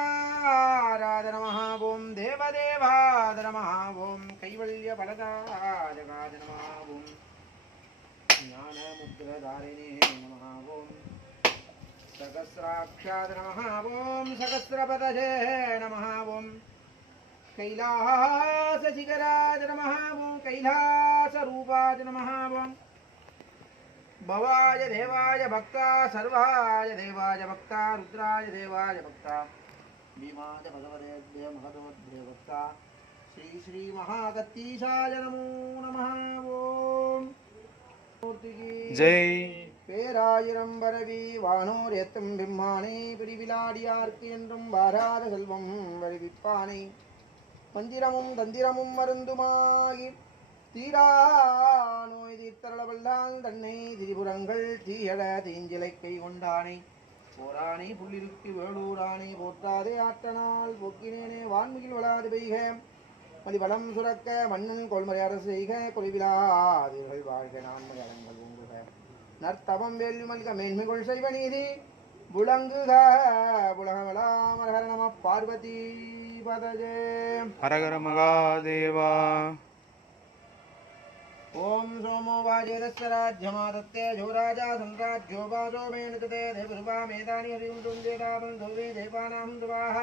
स्कंदावताराय नमः ओम देवदेवाय नमः ओम कैवल्यफलदायकाय नमः ओम ज्ञानमुद्रधारिणे नमः ओम सहस्राक्षाय नमः ओम सहस्रपदये नमः ओम कैलासशिखराय नमः ओम कैलासरूपाय नमः ओम भवाय देवाय भक्ता सर्वाय देवाय भक्ता रुद्राय देवाय भक्ता भीमाय भगवते महदोद्भे भक्ता श्री श्री महागतीशाय नमो नमः ओम मूर्ति की जय பேராயிரம் பரவி வானோர் எத்தும் பிம்மானே பிரிவிலாடியார்க்கு என்றும் வாராத செல்வம் வருவிப்பானே மந்திரமும் தந்திரமும் மருந்துமாகி தீரா நோய் தீர்த்தரளவல்லால் தன்னை திரிபுரங்கள் தீயட தீஞ்சிலை கை கொண்டானே போரானே புள்ளிருக்கு வேளூரானே போற்றாதே ஆற்றனால் போக்கினேனே வான்மிகில் வளாது பெய்க மதிபலம் சுரக்க மன்னன் கொள்முறை அரசு செய்க குறைவிலாதீர்கள் வாழ்க நான்கு அறங்கள் ஓங்குக நர்த்தவம் வேள்வி மல்க மேன்மைகொள் செய்வ நீதி புலங்குக புலகமலாமரஹர நம பார்வதி பதஜே ஹரஹர மகாதேவா ओम सोमो वाजेरस्वराज्यमादत्ते जोराजा सम्राज्यो वाजो मेनुते देवरुवा मेदानि हरिं दुंदेदावं दुर्वे देवानां दुवाः